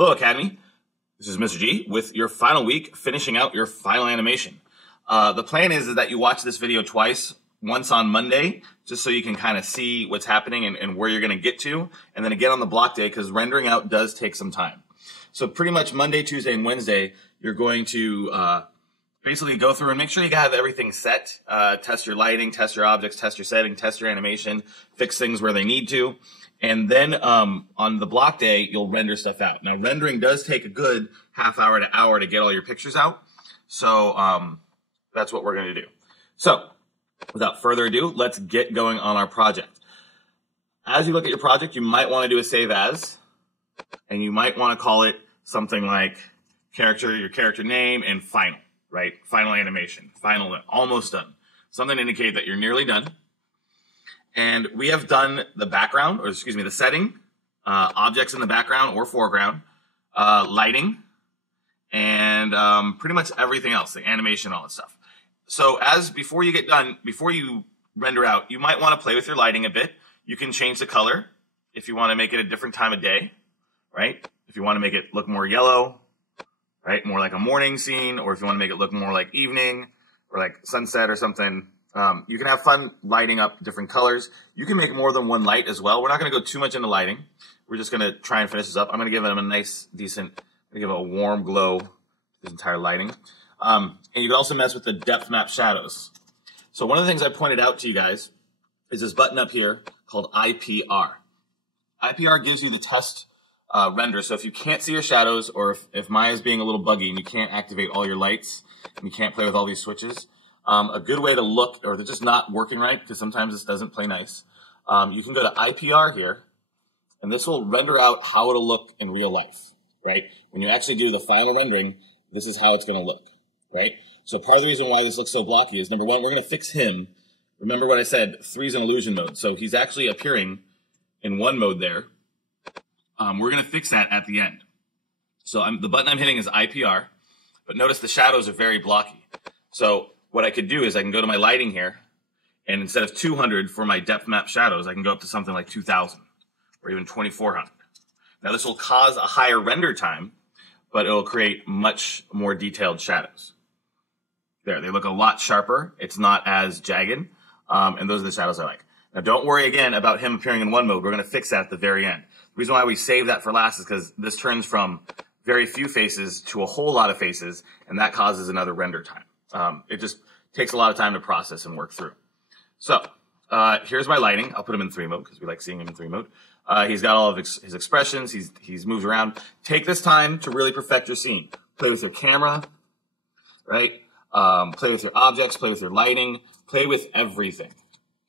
Hello, Academy. This is Mr. G with your final week, finishing out your final animation. The plan is that you watch this video twice, once on Monday, just so you can kind of see what's happening and where you're going to get to, and then again on the block day, because rendering out does take some time. So pretty much Monday, Tuesday, and Wednesday, you're going to basically go through and make sure you have everything set, test your lighting, test your objects, test your setting, test your animation, fix things where they need to. And then on the block day, you'll render stuff out. Now, rendering does take a good half hour to hour to get all your pictures out. So that's what we're going to do. So without further ado, let's get going on our project. As you look at your project, you might want to do a save as, and you might want to call it something like your character name, and final, right? Final animation, final, almost done. Something to indicate that you're nearly done. And we have done the background, or excuse me, the setting, objects in the background or foreground, lighting, and pretty much everything else, the animation, all that stuff. So before you get done, before you render out, you might want to play with your lighting a bit. You can change the color if you want to make it a different time of day, right? If you want to make it look more yellow, right? More like a morning scene, or if you want to make it look more like evening or like sunset or something. You can have fun lighting up different colors. You can make more than one light as well. We're not going to go too much into lighting. We're just going to try and finish this up. I'm going to give them a nice, decent, give it a warm glow to this entire lighting. And you can also mess with the depth map shadows. So one of the things I pointed out to you guys is this button up here called IPR. IPR gives you the test render. So if you can't see your shadows, or if Maya's being a little buggy and you can't activate all your lights and you can't play with all these switches, a good way to look, or they're just not working right, because sometimes this doesn't play nice, you can go to IPR here, and this will render out how it'll look in real life, right? When you actually do the final rendering, this is how it's going to look, right? So part of the reason why this looks so blocky is, number one, we're going to fix him. Remember what I said, 3's in illusion mode, so he's actually appearing in one mode there. We're going to fix that at the end. So the button I'm hitting is IPR, but notice the shadows are very blocky. So what I could do is I can go to my lighting here, and instead of 200 for my depth map shadows, I can go up to something like 2,000 or even 2,400. Now this will cause a higher render time, but it'll create much more detailed shadows. There, they look a lot sharper. It's not as jagged, and those are the shadows I like. Now don't worry again about him appearing in one mode. We're going to fix that at the very end. The reason why we save that for last is because this turns from very few faces to a whole lot of faces, and that causes another render time. It just takes a lot of time to process and work through. So here's my lighting. I'll put him in 3 mode because we like seeing him in 3 mode. He's got all of his expressions. He's moved around. Take this time to really perfect your scene. Play with your camera, right? Play with your objects. Play with your lighting. Play with everything.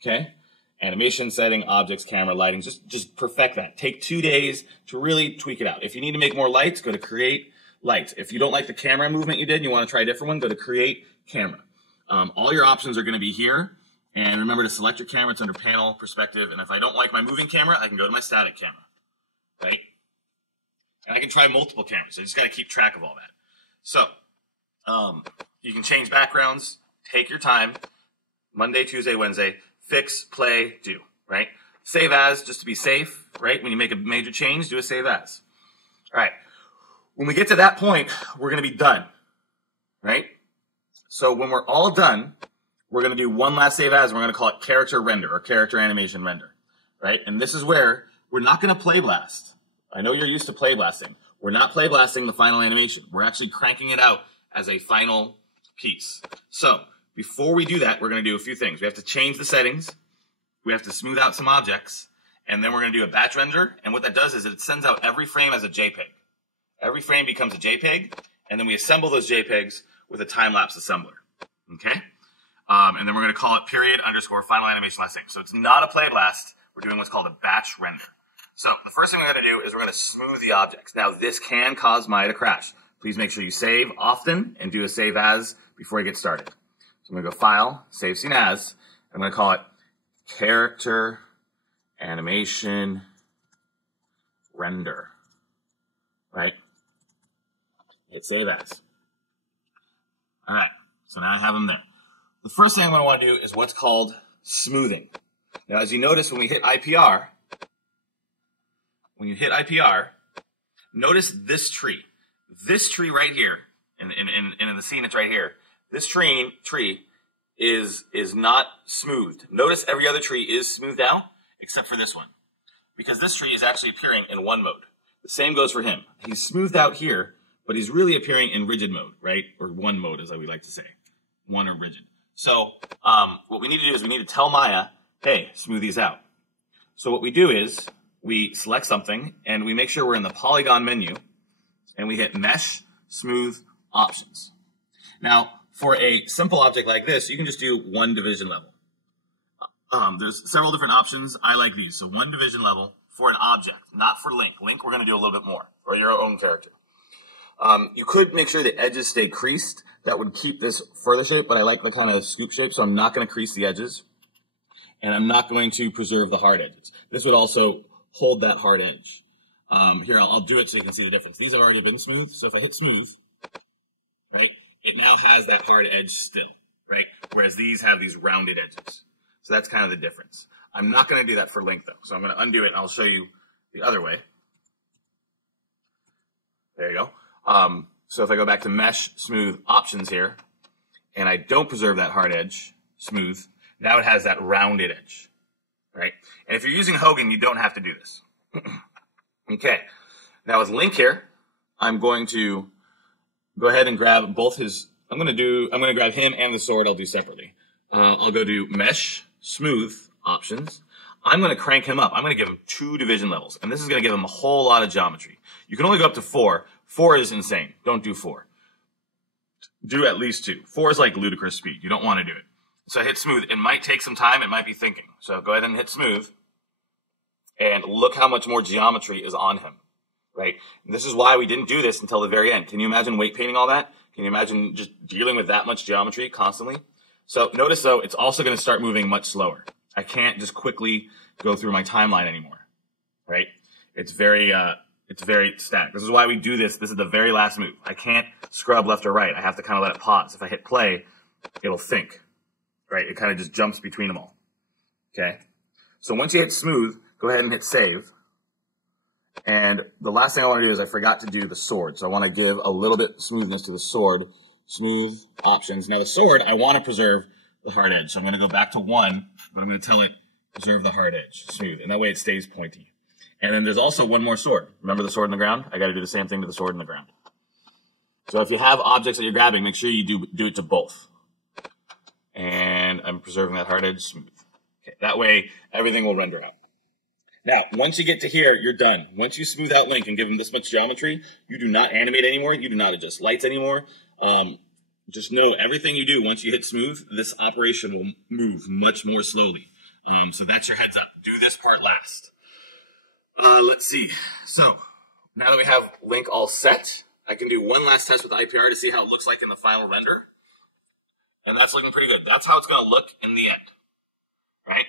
Okay? Animation, setting, objects, camera, lighting. Just perfect that. Take 2 days to really tweak it out. If you need to make more lights, go to Create Lights. If you don't like the camera movement you did and you want to try a different one, go to Create Camera. All your options are going to be here. And remember to select your camera. It's under Panel, Perspective. And if I don't like my moving camera, I can go to my static camera, right? And I can try multiple cameras. So you just got to keep track of all that. So you can change backgrounds. Take your time. Monday, Tuesday, Wednesday. Fix, play, do, right? Save as, just to be safe, right? When you make a major change, do a save as. All right. When we get to that point, we're going to be done, right? So when we're all done, we're going to do one last save as, and we're going to call it character render, or character animation render, right? And this is where we're not going to play blast. I know you're used to play blasting. We're not play blasting the final animation. We're actually cranking it out as a final piece. So before we do that, we're going to do a few things. We have to change the settings. We have to smooth out some objects. And then we're going to do a batch render. And what that does is it sends out every frame as a JPEG. Every frame becomes a JPEG. And then we assemble those JPEGs with a time-lapse assembler. Okay? And then we're going to call it period_final animation last name. So it's not a play blast. We're doing what's called a batch render. So the first thing we're going to do is we're going to smooth the objects. Now this can cause Maya to crash. Please make sure you save often and do a save as before you get started. So I'm going to go File, Save Scene As. I'm going to call it Character Animation Render. Right? Hit Save As. All right. So now I have them there. The first thing I'm going to want to do is what's called smoothing. Now, as you notice, when we hit IPR, Notice this tree. This tree right here, in the scene it's right here, this tree is not smoothed. Notice every other tree is smoothed out, except for this one. Because this tree is actually appearing in one mode. The same goes for him. He's smoothed out here, but he's really appearing in rigid mode, right? Or one mode, as we like to say. One or rigid. So, what we need to do is we need to tell Maya, hey, smooth these out. So what we do is we select something and we make sure we're in the polygon menu and we hit Mesh, Smooth, Options. Now, for a simple object like this, you can just do one division level. There's several different options. I like these. So one division level for an object, not for Link. Link, we're going to do a little bit more, or your own character. You could make sure the edges stay creased. That would keep this further shape, but I like the kind of scoop shape, so I'm not going to crease the edges. And I'm not going to preserve the hard edges. This would also hold that hard edge. Here, I'll do it so you can see the difference. These have already been smooth, so if I hit smooth, right, it now has that hard edge still, right? Whereas these have these rounded edges. So that's kind of the difference. I'm not going to do that for Link, though. So I'm going to undo it, and I'll show you the other way. There you go. So if I go back to Mesh, Smooth, Options here, and I don't preserve that hard edge, smooth, now it has that rounded edge, right? And if you're using Hogan, you don't have to do this. Okay. Now with Link here, I'm going to go ahead and grab both his, I'm going to grab him and the sword I'll do separately. I'll go do Mesh, Smooth, Options. I'm going to crank him up. I'm going to give him 2 division levels, and this is going to give him a whole lot of geometry. You can only go up to 4. 4 is insane. Don't do 4. Do at least 2. 4 is like ludicrous speed. You don't want to do it. So I hit smooth. It might take some time. It might be thinking. So go ahead and hit smooth. And look how much more geometry is on him, right? And this is why we didn't do this until the very end. Can you imagine weight painting all that? Can you imagine just dealing with that much geometry constantly? So notice, though, it's also going to start moving much slower. I can't just quickly go through my timeline anymore, right? It's very static. This is why we do this. This is the very last move. I can't scrub left or right. I have to kind of let it pause. If I hit play, it'll think, right? It kind of just jumps between them all, okay? So once you hit smooth, go ahead and hit save. And the last thing I want to do is I forgot to do the sword. So I want to give a little bit of smoothness to the sword. Smooth, Options. Now the sword, I want to preserve the hard edge. So I'm going to go back to 1, but I'm going to tell it preserve the hard edge, smooth. And that way it stays pointy. And then there's also one more sword. Remember the sword in the ground? I got to do the same thing to the sword in the ground. So if you have objects that you're grabbing, make sure you do it to both. And I'm preserving that hard edge smooth. Okay, that way everything will render out. Now, once you get to here, you're done. Once you smooth out Link and give him this much geometry, you do not animate anymore. You do not adjust lights anymore. Just know everything you do, once you hit smooth, this operation will move much more slowly. So that's your heads up. Do this part last. Let's see. So, now that we have Link all set, I can do one last test with IPR to see how it looks like in the final render. And that's looking pretty good. That's how it's going to look in the end. Right?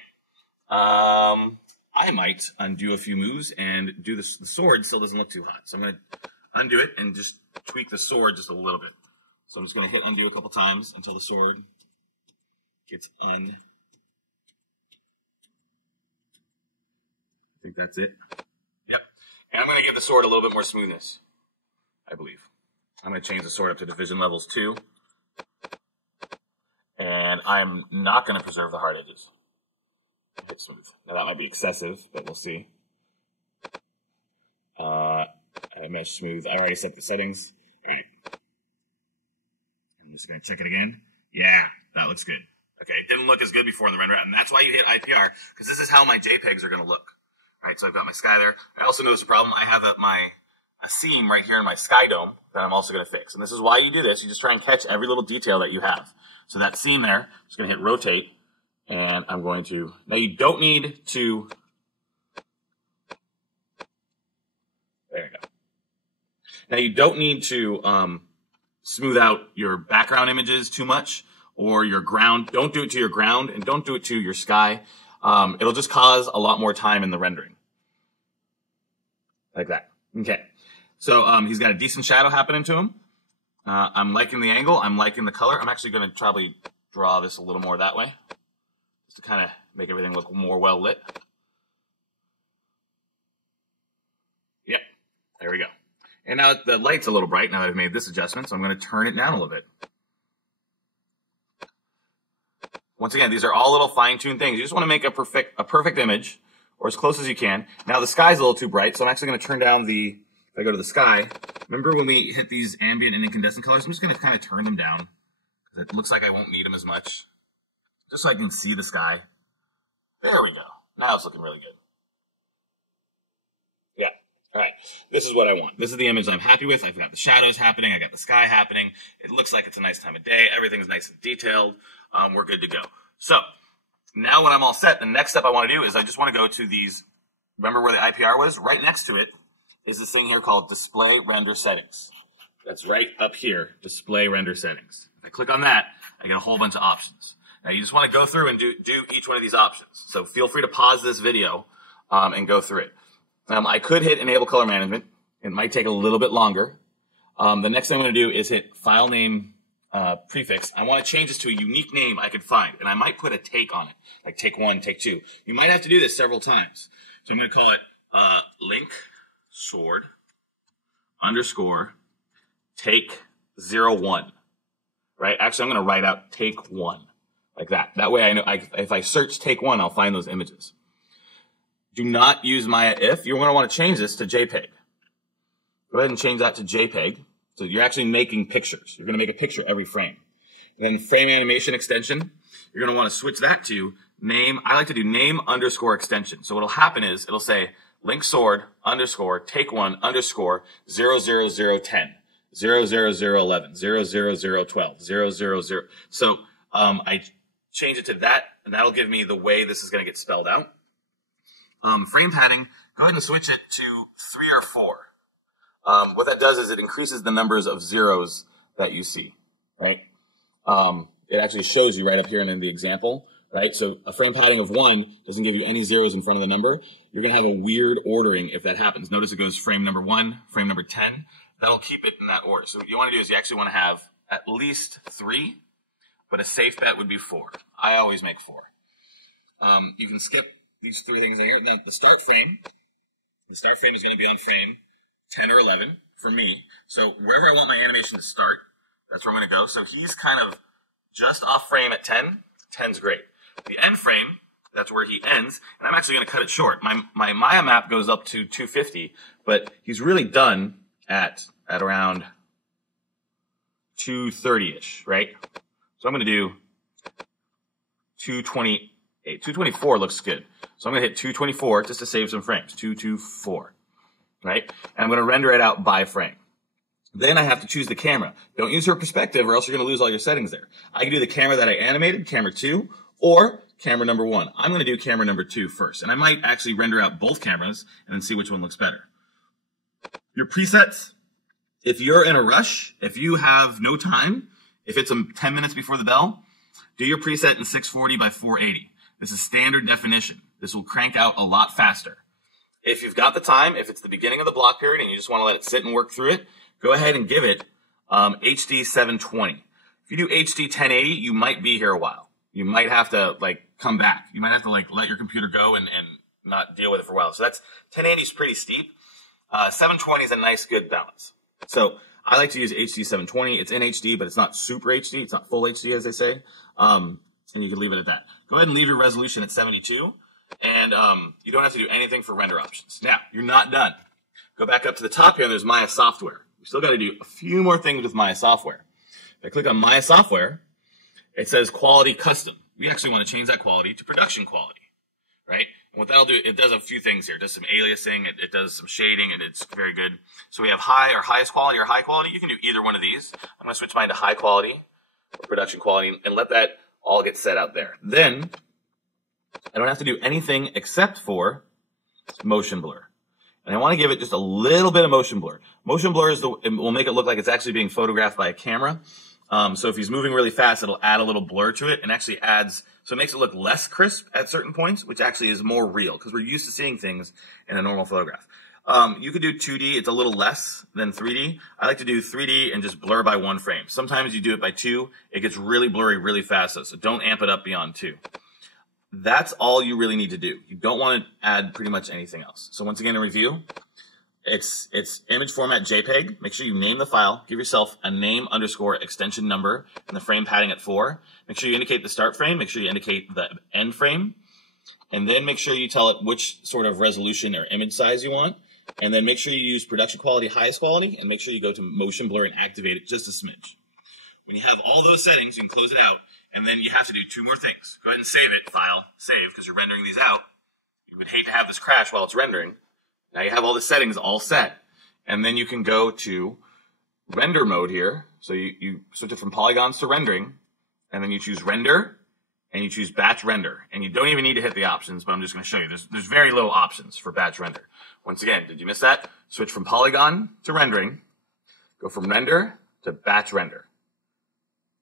I might undo a few moves and do the sword still doesn't look too hot. So I'm going to undo it and just tweak the sword just a little bit. So I'm just going to hit undo a couple times until the sword gets I think that's it. Yep. And I'm going to give the sword a little bit more smoothness, I believe. I'm going to change the sword up to division levels 2. And I'm not going to preserve the hard edges. Hit smooth. Now that might be excessive, but we'll see. I mesh smooth. I already set the settings. All right. I'm just going to check it again. Yeah, that looks good. Okay, it didn't look as good before in the render out, and that's why you hit IPR, because this is how my JPEGs are going to look. All right, so I've got my sky there. I also noticed a problem. I have a seam right here in my sky dome that I'm also going to fix. And this is why you do this. You just try and catch every little detail that you have. So that seam there, I'm just going to hit rotate, and I'm going to, now you don't need to, there you go. Now you don't need to smooth out your background images too much, or your ground. Don't do it to your ground, and don't do it to your sky. It'll just cause a lot more time in the rendering. Like that. Okay. So he's got a decent shadow happening to him. I'm liking the angle. I'm liking the color. I'm actually going to probably draw this a little more that way, just to kind of make everything look more well lit. Yep. There we go. And now the light's a little bright now that I've made this adjustment, so I'm going to turn it down a little bit. Once again, these are all little fine-tuned things. You just want to make a perfect image, or as close as you can. Now the sky's a little too bright, so I'm actually going to turn down if I go to the sky, remember when we hit these ambient and incandescent colors? I'm just going to kind of turn them down, because it looks like I won't need them as much. Just so I can see the sky. There we go. Now it's looking really good. Yeah. All right. This is what I want. This is the image I'm happy with. I've got the shadows happening. I got the sky happening. It looks like it's a nice time of day. Everything's nice and detailed. We're good to go. So now when I'm all set, the next step I want to do is I just want to go to these. Remember where the IPR was? Right next to it is this thing here called Display Render Settings. That's right up here, Display Render Settings. If I click on that, I get a whole bunch of options. Now you just want to go through and do each one of these options. So feel free to pause this video and go through it. I could hit Enable Color Management. It might take a little bit longer. The next thing I'm going to do is hit File Name Prefix. I want to change this to a unique name I could find, and I might put a take on it, like take 1, take 2. You might have to do this several times. So I'm going to call it link sword underscore take 01. Right? Actually, I'm going to write out take 1 like that. That way I know if I search take 1, I'll find those images. Do not use Maya if. You're going to want to change this to JPEG. Go ahead and change that to JPEG. So you're actually making pictures. You're going to make a picture every frame. And then frame animation extension, you're going to want to switch that to name. I like to do name underscore extension. So what'll happen is it'll say link sword underscore take 1 underscore 00010, 00011, 00012, 000. So I change it to that, and that'll give me the way this is going to get spelled out. Frame padding, go ahead and switch it to 3 or 4. What that does is it increases the numbers of zeros that you see, right? It actually shows you right up here and in the example, right? So a frame padding of 1 doesn't give you any zeros in front of the number. You're going to have a weird ordering if that happens. Notice it goes frame number 1, frame number 10. That'll keep it in that order. So what you want to do is you actually want to have at least 3, but a safe bet would be 4. I always make 4. You can skip these 3 things in here. Now the start frame is going to be on frame 10 or 11 for me. So wherever I want my animation to start, that's where I'm going to go. So he's kind of just off frame at 10. 10's great. The end frame, that's where he ends, and I'm actually going to cut it short. My Maya map goes up to 250, but he's really done at around 230-ish, right? So I'm going to do 228. 224 looks good. So I'm going to hit 224 just to save some frames. 224, right? And I'm going to render it out by frame. Then I have to choose the camera. Don't use her perspective or else you're going to lose all your settings there. I can do the camera that I animated, camera 2, or camera number 1. I'm going to do camera number 2 first. And I might actually render out both cameras and then see which one looks better. Your presets, if you're in a rush, if you have no time, if it's 10 minutes before the bell, do your preset in 640 by 480. This is standard definition. This will crank out a lot faster. If you've got the time, if it's the beginning of the block period and you just want to let it sit and work through it, go ahead and give it HD 720. If you do HD 1080, you might be here a while. You might have to come back. You might have to let your computer go and not deal with it for a while. So that's 1080 is pretty steep. 720 is a nice good balance. So I like to use HD 720. It's in HD, but it's not super HD. It's not full HD, as they say. And you can leave it at that. Go ahead and leave your resolution at 72. And you don't have to do anything for render options. Now, you're not done. Go back up to the top here, and there's Maya Software. We still got to do a few more things with Maya Software. If I click on Maya Software, it says Quality Custom. We actually want to change that quality to Production Quality, right? And what that'll do, it does a few things here. It does some aliasing, it does some shading, and it's very good. So we have high or highest quality or high quality. You can do either one of these. I'm going to switch mine to high quality or production quality and let that all get set out there. Then I don't have to do anything except for motion blur. And I want to give it just a little bit of motion blur. Motion blur it will make it look like it's actually being photographed by a camera. So if he's moving really fast, it'll add a little blur to it and actually adds, so it makes it look less crisp at certain points, which actually is more real because we're used to seeing things in a normal photograph. You could do 2D. It's a little less than 3D. I like to do 3D and just blur by 1 frame. Sometimes you do it by 2. It gets really blurry really fast, so don't amp it up beyond 2. That's all you really need to do. You don't want to add pretty much anything else. So once again, in review, It's image format JPEG. Make sure you name the file. Give yourself a name underscore extension number and the frame padding at 4. Make sure you indicate the start frame. Make sure you indicate the end frame. And then make sure you tell it which sort of resolution or image size you want. And then make sure you use production quality, highest quality, and make sure you go to motion blur and activate it just a smidge. When you have all those settings, you can close it out. And then you have to do 2 more things. Go ahead and save it, file, save, because you're rendering these out. You would hate to have this crash while it's rendering. Now you have all the settings all set. And then you can go to render mode here. So you switch it from polygons to rendering. And then you choose render. And you choose batch render. And you don't even need to hit the options, but I'm just going to show you. There's very little options for batch render. Once again, did you miss that? Switch from polygon to rendering. Go from render to batch render.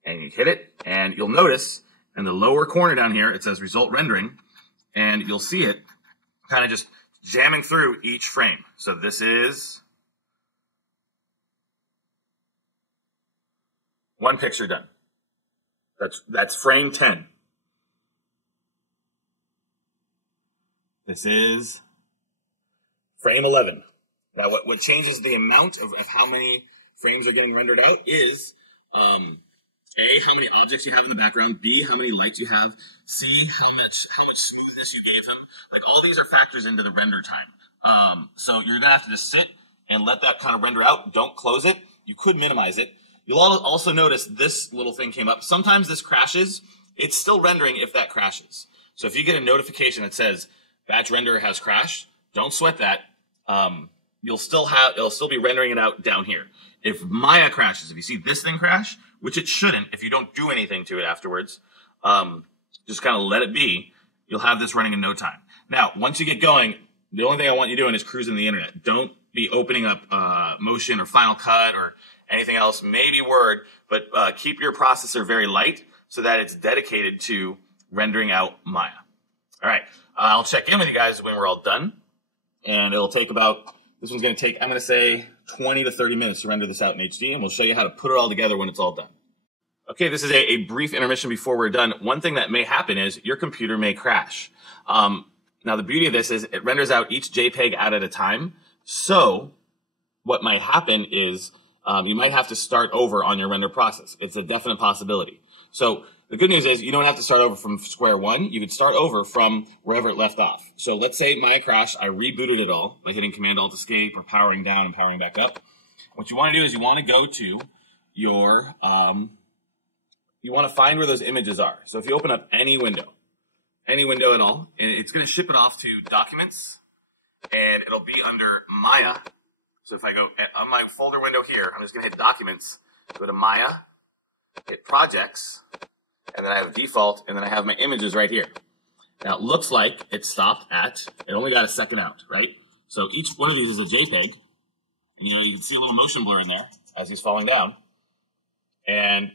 And you hit it, and you'll notice in the lower corner down here, it says result rendering. And you'll see it kind of just jamming through each frame. So this is 1 picture done. That's frame 10. This is frame 11. Now, what changes the amount of how many frames are getting rendered out is, A, how many objects you have in the background, B, how many lights you have, C, how much smoothness you gave them. Like, all these are factors into the render time. So you're going to have to just sit and let that kind of render out. Don't close it. You could minimize it. You'll also notice this little thing came up. Sometimes this crashes. It's still rendering if that crashes. So if you get a notification that says batch render has crashed, don't sweat that. It'll still be rendering it out down here. If Maya crashes, if you see this thing crash, which it shouldn't if you don't do anything to it afterwards, just kind of let it be, you'll have this running in no time. Now, once you get going, the only thing I want you doing is cruising the internet. Don't be opening up Motion or Final Cut or anything else, maybe Word, but keep your processor very light so that it's dedicated to rendering out Maya. All right, I'll check in with you guys when we're all done, and it'll take about, this one's going to take, I'm going to say 20 to 30 minutes to render this out in HD, and we'll show you how to put it all together when it's all done. Okay, this is a brief intermission before we're done. One thing that may happen is your computer may crash. Now, the beauty of this is it renders out each JPEG out at a time. So what might happen is you might have to start over on your render process. It's a definite possibility. So the good news is you don't have to start over from square one. You could start over from wherever it left off. So let's say Maya crashed. I rebooted it all by hitting Command-Alt-Escape or powering down and powering back up. What you want to do is you want to go to your, you want to find where those images are. So if you open up any window at all, it's going to ship it off to Documents, and it'll be under Maya. So if I go on my folder window here, I'm just going to hit Documents, go to Maya, hit Projects, and then I have Default, and then I have my images right here. Now it looks like it stopped at, it only got a second out, right? So each one of these is a JPEG, and you can see a little motion blur in there as he's falling down. And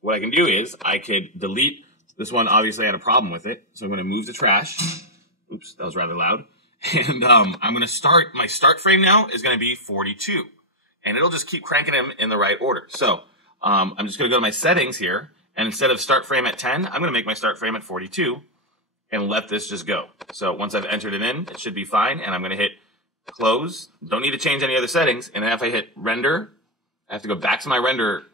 what I can do is I could delete this one. Obviously I had a problem with it, so I'm going to move the trash. Oops, that was rather loud. And I'm going to start, my start frame now is going to be 42. And it'll just keep cranking them in the right order. So I'm just going to go to my settings here. And instead of start frame at 10, I'm going to make my start frame at 42 and let this just go. So once I've entered it in, it should be fine. And I'm going to hit close. Don't need to change any other settings. And then if I hit render, I have to go back to my render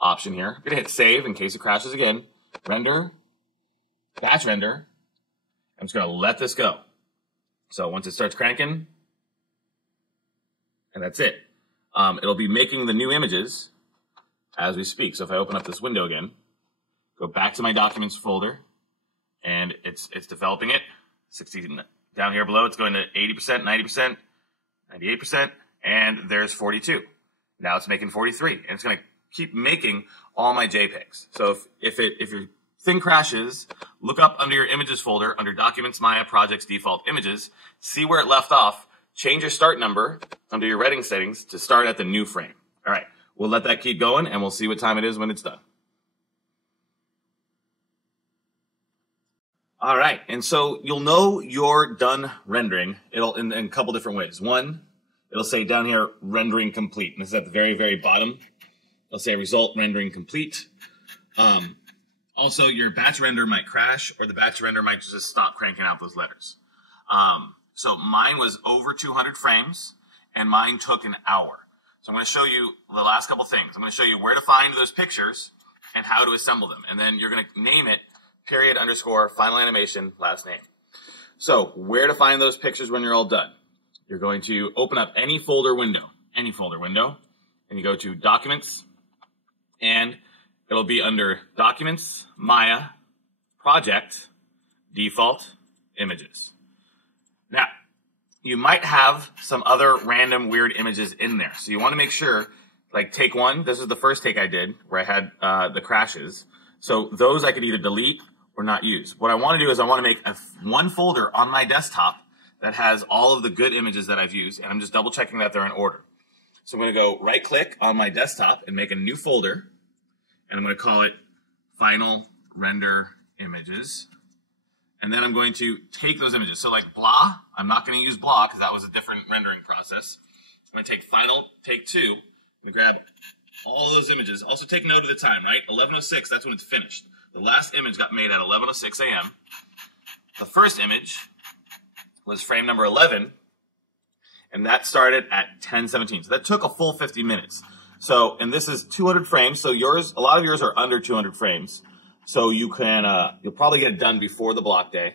option here. I'm going to hit save in case it crashes again. Render, batch render. I'm just going to let this go. So once it starts cranking, and that's it. It'll be making the new images as we speak. So if I open up this window again, go back to my Documents folder, and it's developing it. 60 down here below, it's going to 80%, 90%, 98%, and there's 42. Now it's making 43, and it's going to keep making all my JPEGs. So if your thing crashes, look up under your Images folder, under Documents, Maya, Projects, Default, Images, see where it left off, change your start number under your rendering settings to start at the new frame. All right, we'll let that keep going, and we'll see what time it is when it's done. All right, and so you'll know you're done rendering. It'll in a couple different ways. One, it'll say down here, rendering complete. And this is at the very, very bottom. It'll say result rendering complete. Also, your batch render might crash, or the batch render might just stop cranking out those letters. So mine was over 200 frames, and mine took an hour. So I'm going to show you the last couple things. I'm going to show you where to find those pictures and how to assemble them. And then you're going to name it _final animation last name. So where to find those pictures when you're all done. You're going to open up any folder window, and you go to Documents, and it'll be under Documents, Maya, Project, Default, Images. Now, you might have some other random weird images in there. So you want to make sure, like take one, this is the first take I did where I had the crashes. So those I could either delete or not use. What I want to do is I want to make one folder on my desktop that has all of the good images that I've used, and I'm just double checking that they're in order. So I'm going to go right click on my desktop and make a new folder, and I'm going to call it Final Render Images. And then I'm going to take those images. So like blah, I'm not going to use blah because that was a different rendering process. I'm going to take Final, take 2. I'm going to grab all those images. Also take note of the time, right? 11:06, that's when it's finished. The last image got made at 11:06 a.m. The first image was frame number 11, and that started at 10:17. So that took a full 50 minutes. So, and this is 200 frames. So yours, a lot of yours are under 200 frames. So you can, you'll probably get it done before the block day,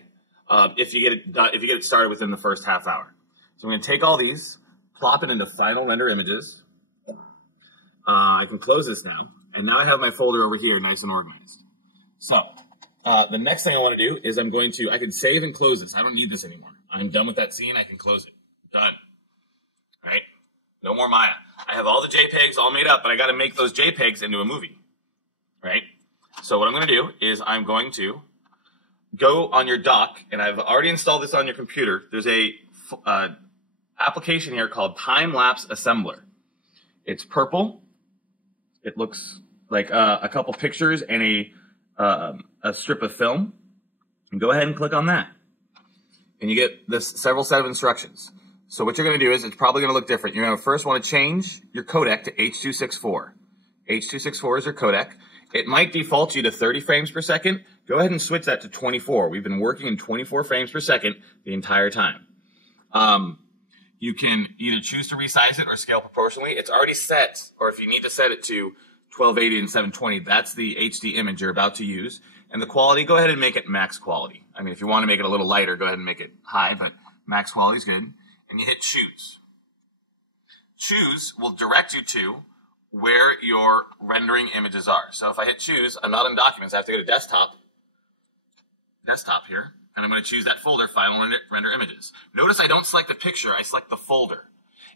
if you get it done, if you get it started within the first half hour. So I'm going to take all these, plop it into Final Render Images. I can close this now, and now I have my folder over here, nice and organized. So the next thing I want to do is I can save and close this. I don't need this anymore. I'm done with that scene. I can close it. Done. All right? No more Maya. I have all the JPEGs all made up, but I got to make those JPEGs into a movie. Right? So what I'm going to do is I'm going to go on your dock, and I've already installed this on your computer. There's a application here called Time Lapse Assembler. It's purple. It looks like a couple pictures and a strip of film. And go ahead and click on that. And you get this several set of instructions. So what you're going to do is it's probably going to look different. You're going to first want to change your codec to H.264. H.264 is your codec. It might default you to 30 frames per second. Go ahead and switch that to 24. We've been working in 24 frames per second the entire time. You can either choose to resize it or scale proportionally. It's already set, or if you need to set it to 1280 and 720, that's the HD image you're about to use. And the quality, go ahead and make it max quality. I mean, if you want to make it a little lighter, go ahead and make it high, but max quality is good. And you hit Choose. Choose will direct you to where your rendering images are. So if I hit Choose, I'm not in Documents. I have to go to Desktop here, and I'm going to choose that folder, Final Render Images. Notice I don't select the picture, I select the folder.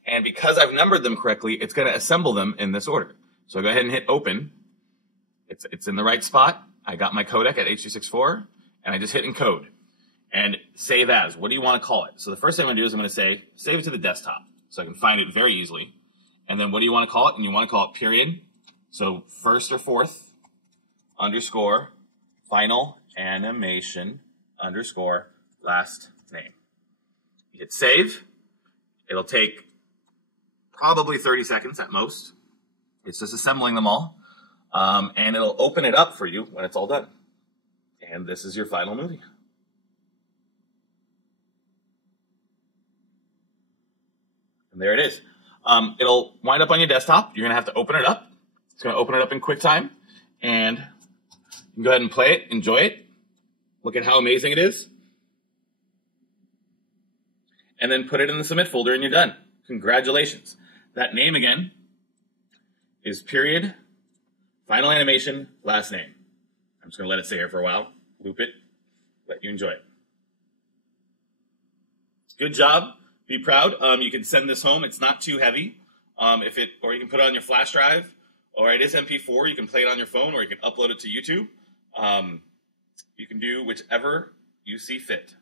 And because I've numbered them correctly, it's going to assemble them in this order. So go ahead and hit Open. It's in the right spot. I got my codec at H.264, and I just hit Encode. And Save As. What do you want to call it? So the first thing I'm going to do is I'm going to say, save it to the desktop, so I can find it very easily. And then what do you want to call it? And you want to call it period. So first or fourth _ final animation _ last name. You hit save. It'll take probably 30 seconds at most. It's just assembling them all. And it'll open it up for you when it's all done. And this is your final movie. And there it is. It'll wind up on your desktop. You're going to have to open it up. It's going to open it up in QuickTime. And you can go ahead and play it, enjoy it. Look at how amazing it is. And then put it in the Submit folder and you're done. Congratulations. That name again is period, final animation, last name. I'm just going to let it sit here for a while. Loop it. Let you enjoy it. Good job. Be proud. You can send this home. It's not too heavy. Or you can put it on your flash drive, or it is MP4. You can play it on your phone, or you can upload it to YouTube. You can do whichever you see fit.